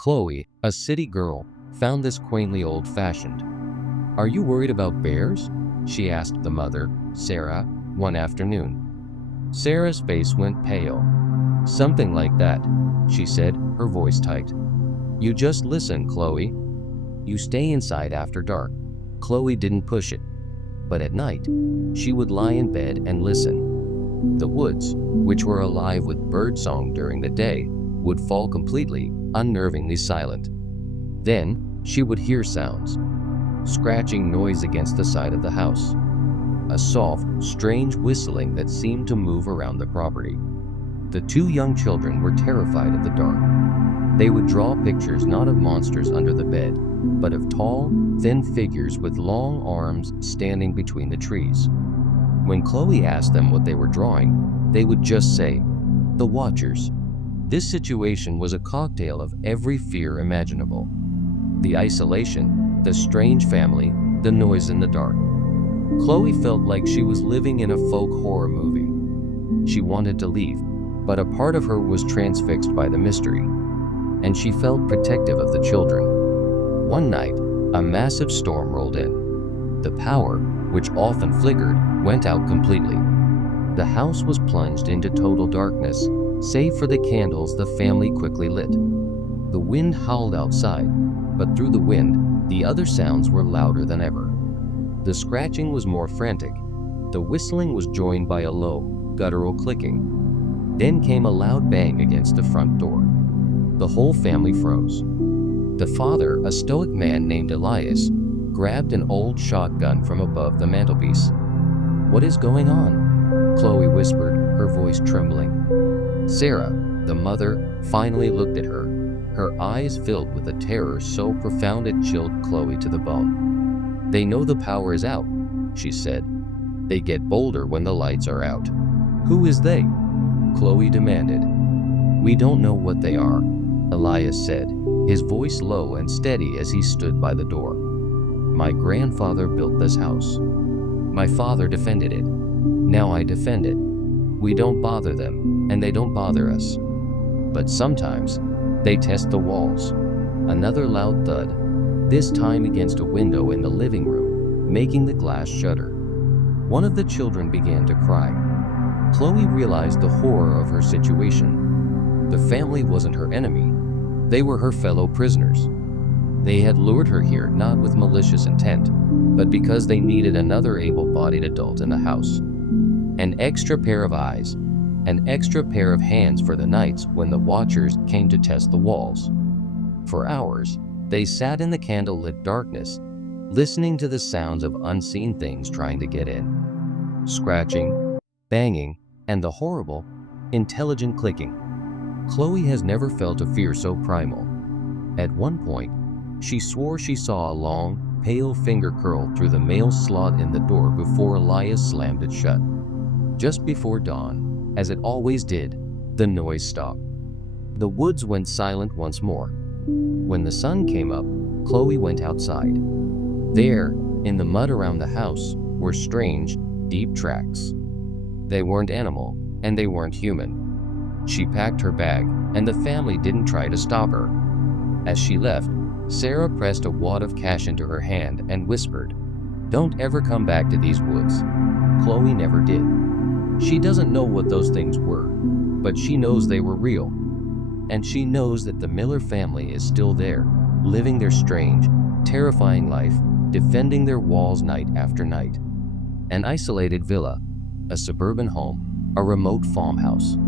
Chloe, a city girl, found this quaintly old-fashioned. "Are you worried about bears?" she asked the mother, Sarah, one afternoon. Sarah's face went pale. "Something like that," she said, her voice tight. "You just listen, Chloe. You stay inside after dark." Chloe didn't push it, but at night, she would lie in bed and listen. The woods, which were alive with birdsong during the day, would fall completely, unnervingly silent. Then, she would hear sounds. Scratching noise against the side of the house. A soft, strange whistling that seemed to move around the property. The two young children were terrified of the dark. They would draw pictures not of monsters under the bed, but of tall, thin figures with long arms standing between the trees. When Chloe asked them what they were drawing, they would just say, "The Watchers." This situation was a cocktail of every fear imaginable. The isolation, the strange family, the noise in the dark. Chloe felt like she was living in a folk horror movie. She wanted to leave, but a part of her was transfixed by the mystery, and she felt protective of the children. One night, a massive storm rolled in. The power, which often flickered, went out completely. The house was plunged into total darkness, save for the candles the family quickly lit. The wind howled outside, but through the wind, the other sounds were louder than ever. The scratching was more frantic. The whistling was joined by a low, guttural clicking. Then came a loud bang against the front door. The whole family froze. The father, a stoic man named Elias, grabbed an old shotgun from above the mantelpiece. "What is going on?" Chloe whispered, her voice trembling. Sarah, the mother, finally looked at her, her eyes filled with a terror so profound it chilled Chloe to the bone. "They know the power is out," she said. "They get bolder when the lights are out." "Who is they?" Chloe demanded. "We don't know what they are," Elias said, his voice low and steady as he stood by the door. "My grandfather built this house. My father defended it. Now I defend it. We don't bother them, and they don't bother us. But sometimes, they test the walls." Another loud thud, this time against a window in the living room, making the glass shudder. One of the children began to cry. Chloe realized the horror of her situation. The family wasn't her enemy. They were her fellow prisoners. They had lured her here not with malicious intent, but because they needed another able-bodied adult in the house. An extra pair of eyes, an extra pair of hands for the nights when the Watchers came to test the walls. For hours, they sat in the candlelit darkness, listening to the sounds of unseen things trying to get in. Scratching, banging, and the horrible, intelligent clicking. Chloe has never felt a fear so primal. At one point, she swore she saw a long, pale finger curl through the mail slot in the door before Elias slammed it shut. Just before dawn, as it always did, the noise stopped. The woods went silent once more. When the sun came up, Chloe went outside. There, in the mud around the house, were strange, deep tracks. They weren't animal, and they weren't human. She packed her bag, and the family didn't try to stop her. As she left, Sarah pressed a wad of cash into her hand and whispered, "Don't ever come back to these woods." Chloe never did. She doesn't know what those things were, but she knows they were real. And she knows that the Miller family is still there, living their strange, terrifying life, defending their walls night after night. An isolated villa, a suburban home, a remote farmhouse.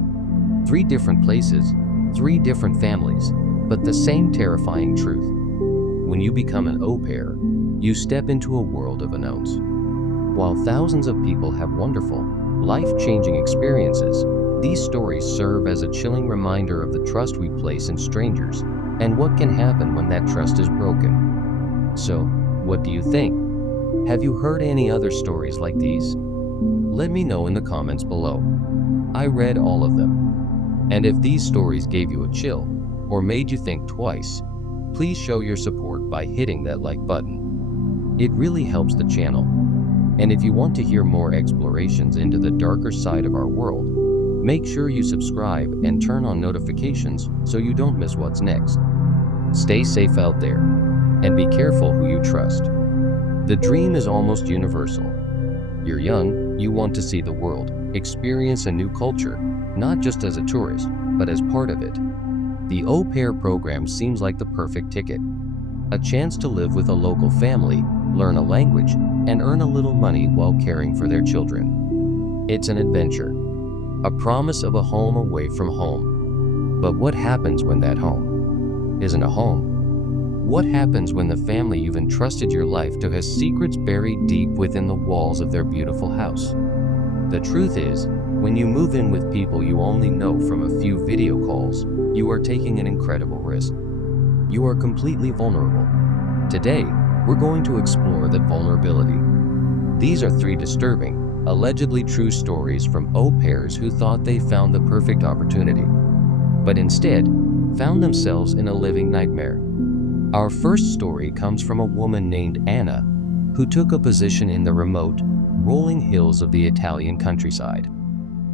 3 different places, 3 different families, but the same terrifying truth. When you become an au pair, you step into a world of unknowns. While thousands of people have wonderful, life-changing experiences, these stories serve as a chilling reminder of the trust we place in strangers and what can happen when that trust is broken. So, what do you think? Have you heard any other stories like these? Let me know in the comments below. I read all of them. And if these stories gave you a chill or made you think twice, please show your support by hitting that like button. It really helps the channel. And if you want to hear more explorations into the darker side of our world, make sure you subscribe and turn on notifications so you don't miss what's next. Stay safe out there, and be careful who you trust. The dream is almost universal. You're young, you want to see the world, experience a new culture, not just as a tourist, but as part of it. The au pair program seems like the perfect ticket. A chance to live with a local family, learn a language, and earn a little money while caring for their children. It's an adventure, a promise of a home away from home. But what happens when that home isn't a home? What happens when the family you've entrusted your life to has secrets buried deep within the walls of their beautiful house? The truth is, when you move in with people you only know from a few video calls, you are taking an incredible risk. You are completely vulnerable. Today, we're going to explore that vulnerability. These are 3 disturbing, allegedly true stories from au pairs who thought they found the perfect opportunity, but instead found themselves in a living nightmare. Our first story comes from a woman named Anna, who took a position in the remote, rolling hills of the Italian countryside.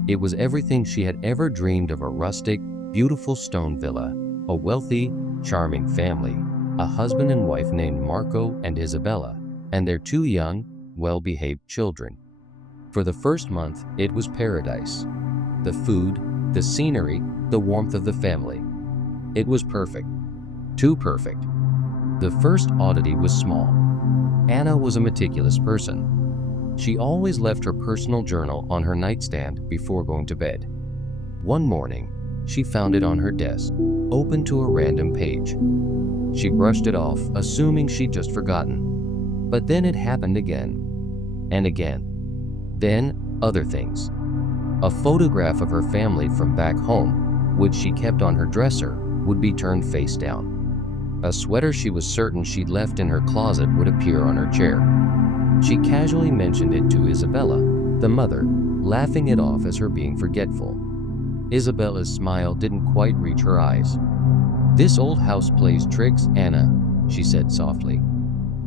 It was everything she had ever dreamed of: a rustic, beautiful stone villa, a wealthy, charming family, a husband and wife named Marco and Isabella, and their 2 young, well-behaved children. For the first month, it was paradise. The food, the scenery, the warmth of the family. It was perfect. Too perfect. The first oddity was small. Anna was a meticulous person. She always left her personal journal on her nightstand before going to bed. One morning, she found it on her desk, open to a random page. She brushed it off, assuming she'd just forgotten. But then it happened again, and again. Then, other things. A photograph of her family from back home, which she kept on her dresser, would be turned face down. A sweater she was certain she'd left in her closet would appear on her chair. She casually mentioned it to Isabella, the mother, laughing it off as her being forgetful. Isabella's smile didn't quite reach her eyes. "This old house plays tricks, Anna," she said softly.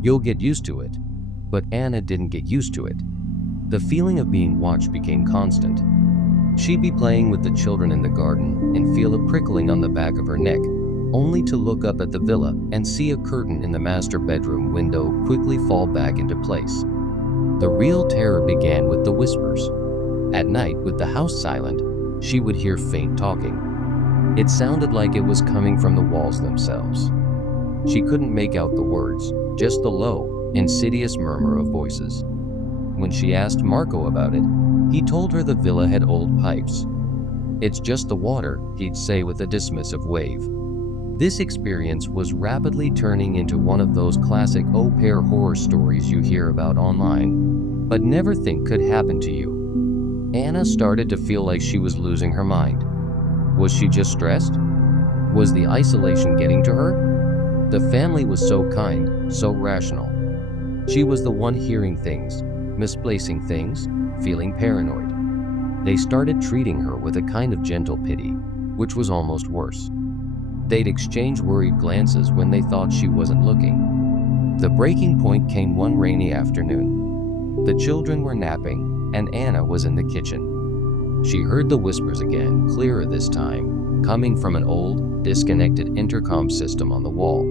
"You'll get used to it." But Anna didn't get used to it. The feeling of being watched became constant. She'd be playing with the children in the garden and feel a prickling on the back of her neck, only to look up at the villa and see a curtain in the master bedroom window quickly fall back into place. The real terror began with the whispers. At night, with the house silent, she would hear faint talking. It sounded like it was coming from the walls themselves. She couldn't make out the words, just the low, insidious murmur of voices. When she asked Marco about it, he told her the villa had old pipes. "It's just the water," he'd say with a dismissive wave. This experience was rapidly turning into one of those classic au pair horror stories you hear about online, but never think could happen to you. Anna started to feel like she was losing her mind. Was she just stressed? Was the isolation getting to her? The family was so kind, so rational. She was the one hearing things, misplacing things, feeling paranoid. They started treating her with a kind of gentle pity, which was almost worse. They'd exchange worried glances when they thought she wasn't looking. The breaking point came one rainy afternoon. The children were napping, and Anna was in the kitchen. She heard the whispers again, clearer this time, coming from an old, disconnected intercom system on the wall.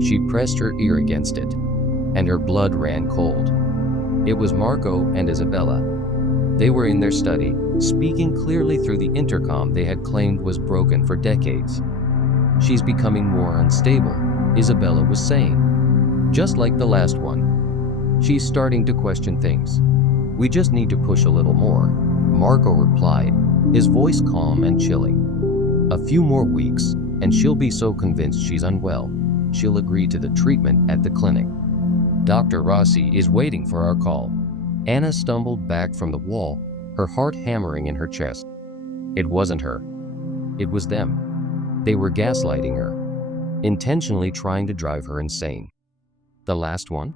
She pressed her ear against it, and her blood ran cold. It was Marco and Isabella. They were in their study, speaking clearly through the intercom they had claimed was broken for decades. "She's becoming more unstable," Isabella was saying. "Just like the last one. She's starting to question things. We just need to push a little more," Marco replied, his voice calm and chilling. "A few more weeks, and she'll be so convinced she's unwell, she'll agree to the treatment at the clinic. Dr. Rossi is waiting for our call." Anna stumbled back from the wall, her heart hammering in her chest. It wasn't her. It was them. They were gaslighting her, intentionally trying to drive her insane. The last one?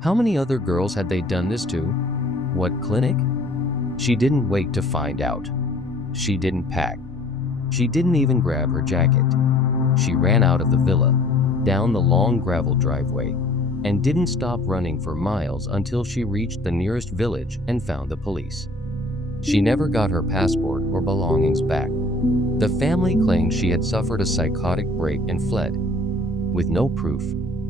How many other girls had they done this to? What clinic? She didn't wait to find out. She didn't pack. She didn't even grab her jacket. She ran out of the villa, down the long gravel driveway, and didn't stop running for miles until she reached the nearest village and found the police. She never got her passport or belongings back. The family claimed she had suffered a psychotic break and fled. With no proof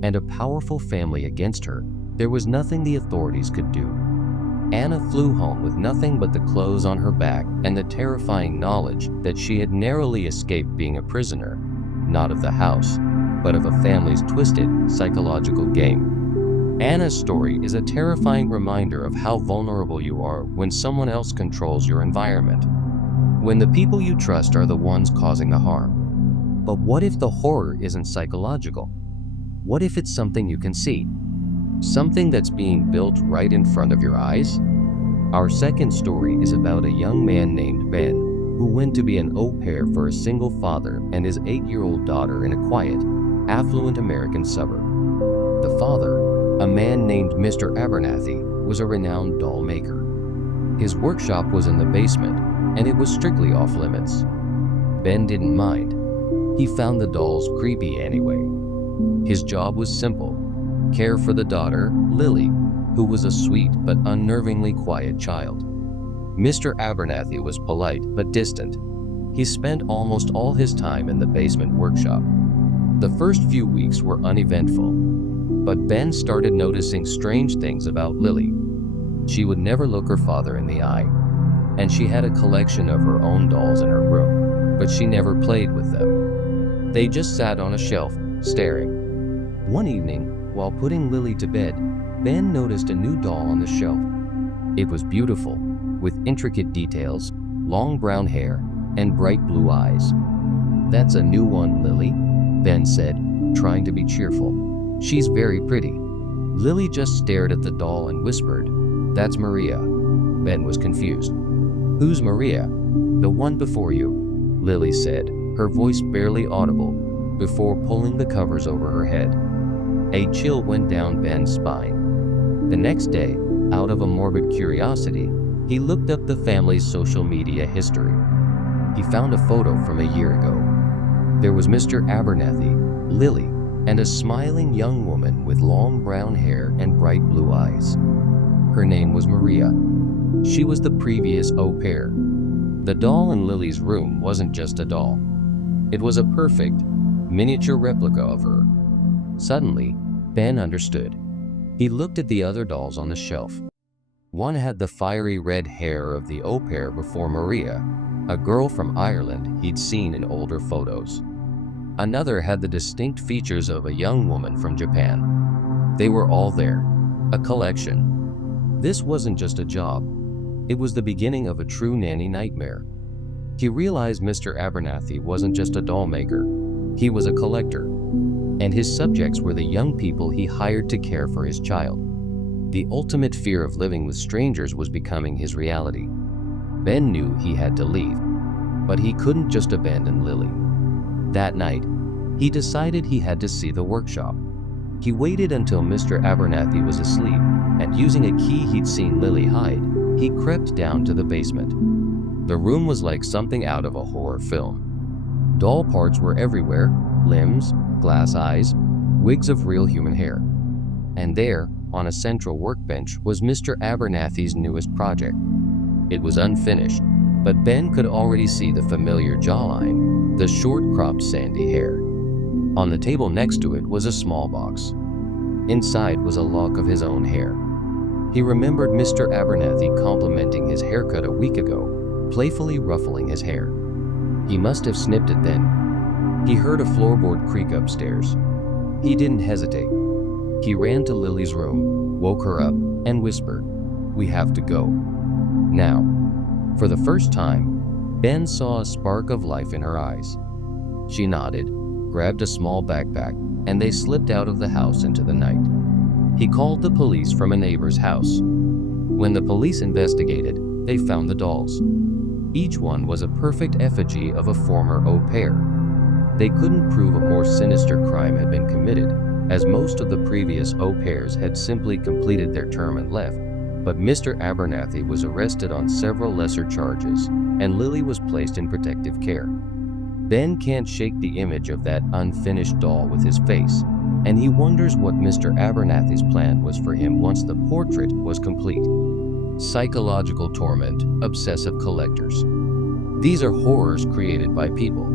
and a powerful family against her, there was nothing the authorities could do. Anna flew home with nothing but the clothes on her back and the terrifying knowledge that she had narrowly escaped being a prisoner, not of the house, but of a family's twisted psychological game. Anna's story is a terrifying reminder of how vulnerable you are when someone else controls your environment, when the people you trust are the ones causing the harm. But what if the horror isn't psychological? What if it's something you can see? Something that's being built right in front of your eyes? Our second story is about a young man named Ben, who went to be an au pair for a single father and his 8-year-old daughter in a quiet, affluent American suburb. The father, a man named Mr. Abernathy, was a renowned doll maker. His workshop was in the basement, and it was strictly off limits. Ben didn't mind. He found the dolls creepy anyway. His job was simple: care for the daughter, Lily, who was a sweet but unnervingly quiet child. Mr. Abernathy was polite but distant. He spent almost all his time in the basement workshop. The first few weeks were uneventful, but Ben started noticing strange things about Lily. She would never look her father in the eye, and she had a collection of her own dolls in her room, but she never played with them. They just sat on a shelf, staring. One evening, while putting Lily to bed, Ben noticed a new doll on the shelf. It was beautiful, with intricate details, long brown hair, and bright blue eyes. "That's a new one, Lily," Ben said, trying to be cheerful. "She's very pretty." Lily just stared at the doll and whispered, "That's Maria." Ben was confused. "Who's Maria?" "The one before you," Lily said, her voice barely audible, before pulling the covers over her head. A chill went down Ben's spine. The next day, out of a morbid curiosity, he looked up the family's social media history. He found a photo from a year ago. There was Mr. Abernathy, Lily, and a smiling young woman with long brown hair and bright blue eyes. Her name was Maria. She was the previous au pair. The doll in Lily's room wasn't just a doll. It was a perfect, miniature replica of her. Suddenly, Ben understood. He looked at the other dolls on the shelf. One had the fiery red hair of the au pair before Maria, a girl from Ireland he'd seen in older photos. Another had the distinct features of a young woman from Japan. They were all there, a collection. This wasn't just a job. It was the beginning of a true nanny nightmare. He realized Mr. Abernathy wasn't just a doll maker. He was a collector, and his subjects were the young people he hired to care for his child. The ultimate fear of living with strangers was becoming his reality. Ben knew he had to leave, but he couldn't just abandon Lily. That night, he decided he had to see the workshop. He waited until Mr. Abernathy was asleep, and using a key he'd seen Lily hide, he crept down to the basement. The room was like something out of a horror film. Doll parts were everywhere: limbs, glass eyes, wigs of real human hair. And there, on a central workbench, was Mr. Abernathy's newest project. It was unfinished, but Ben could already see the familiar jawline, the short cropped sandy hair. On the table next to it was a small box. Inside was a lock of his own hair. He remembered Mr. Abernathy complimenting his haircut a week ago, playfully ruffling his hair. He must have snipped it then. He heard a floorboard creak upstairs. He didn't hesitate. He ran to Lily's room, woke her up, and whispered, "We have to go. Now." For the first time, Ben saw a spark of life in her eyes. She nodded, grabbed a small backpack, and they slipped out of the house into the night. He called the police from a neighbor's house. When the police investigated, they found the dolls. Each one was a perfect effigy of a former au pair. They couldn't prove a more sinister crime had been committed, as most of the previous au pairs had simply completed their term and left. But Mr. Abernathy was arrested on several lesser charges, and Lily was placed in protective care. Ben can't shake the image of that unfinished doll with his face, and he wonders what Mr. Abernathy's plan was for him once the portrait was complete. Psychological torment, obsessive collectors. These are horrors created by people.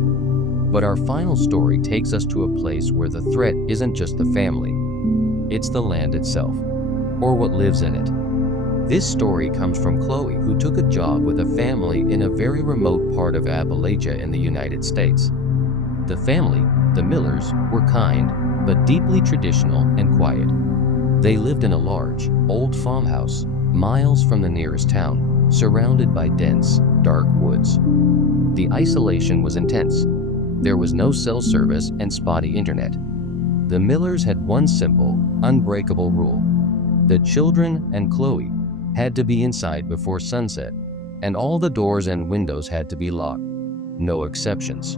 But our final story takes us to a place where the threat isn't just the family, it's the land itself, or what lives in it. This story comes from Chloe, who took a job with a family in a very remote part of Appalachia in the United States. The family, the Millers, were kind, but deeply traditional and quiet. They lived in a large, old farmhouse, miles from the nearest town, surrounded by dense, dark woods. The isolation was intense. There was no cell service and spotty internet. The Millers had one simple, unbreakable rule. The children and Chloe had to be inside before sunset, and all the doors and windows had to be locked. No exceptions.